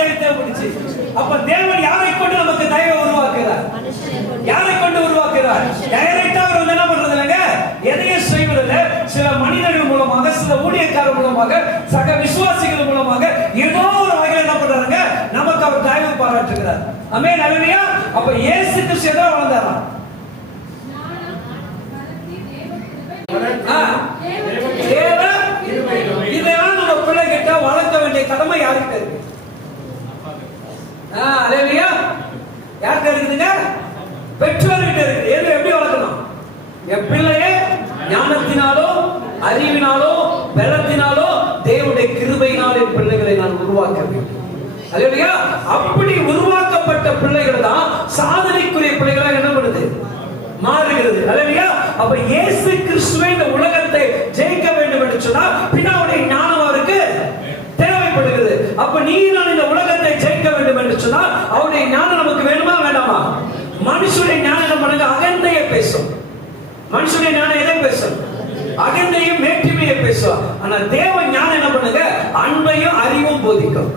தயவு தேவைப்படுச்சு. அப்ப தேவன் யாரை கொண்டு நமக்கு தயவை உருவாக்குறார்? யாரை கொண்டு உருவாக்குறார்? டைரக்டா அவர் வந்து என்ன பண்றது இல்லைங்க, எதையும் செய்வதில்ல. சில மனிதர்கள் மூலமாக, சில ஊழியக்காரர் மூலமாக, சக விசுவாசிகள் மூலமாக ஏதோ ஒரு வகையில் என்ன பண்றாங்க, நமக்கு அவர் தயவு பாராட்டுகிறார். ஆமென், அல்லேலூயா. அப்ப இயேசு கிறிஸ்து எதை வளர்ந்தாரா? இதெல்லாம் நம்ம பிள்ளை கிட்ட வளர்க்க வேண்டிய கடமை யாருக்கு இருக்கு? அல்லேலூயா. யாருக்கு இருக்குதுங்க? பெற்றோர்கிட்ட இருக்கு. எப்படி வளர்க்கணும்? என் பிள்ளையை ஞானத்தினாலோ அறிவினாலோ பலத்தினாலோ தேவனுடைய கிருபையினாலே பிள்ளைகளை நான் உருவாக்க வேண்டும். அல்லேலூயா. அப்படி உருவாக்கப்பட்ட பிள்ளைகள் தான் சாதனைக்குரிய பிள்ளைகளாக என்ன பண்ணுது, மாறுகிறது. அல்லேலூயா. அப்ப இயேசு கிறிஸ்துவே இந்த உலகத்தை ஜெயிக்க வேண்டும் என்று சொன்னால் பிதாவுடைய ஞானம் அவருக்கு தேவைப்படுகிறது. அப்ப நீ நான் இந்த உலகத்தை ஜெயிக்க வேண்டும் என்று சொன்னால் அவருடைய ஞானம் நமக்கு வேணுமா வேண்டாமா? மனுஷனுடைய ஞானம் பண்ணுங்க அகந்தையை பேசும். மனுஷனுடைய ஞானம் எதை பேசும்? அகந்தையும் மேற்றுமையை பேசும். ஆனா தேவ ஞானம் என்ன பண்ணுங்க, அன்பையும் அறிவும் போதிக்கும்.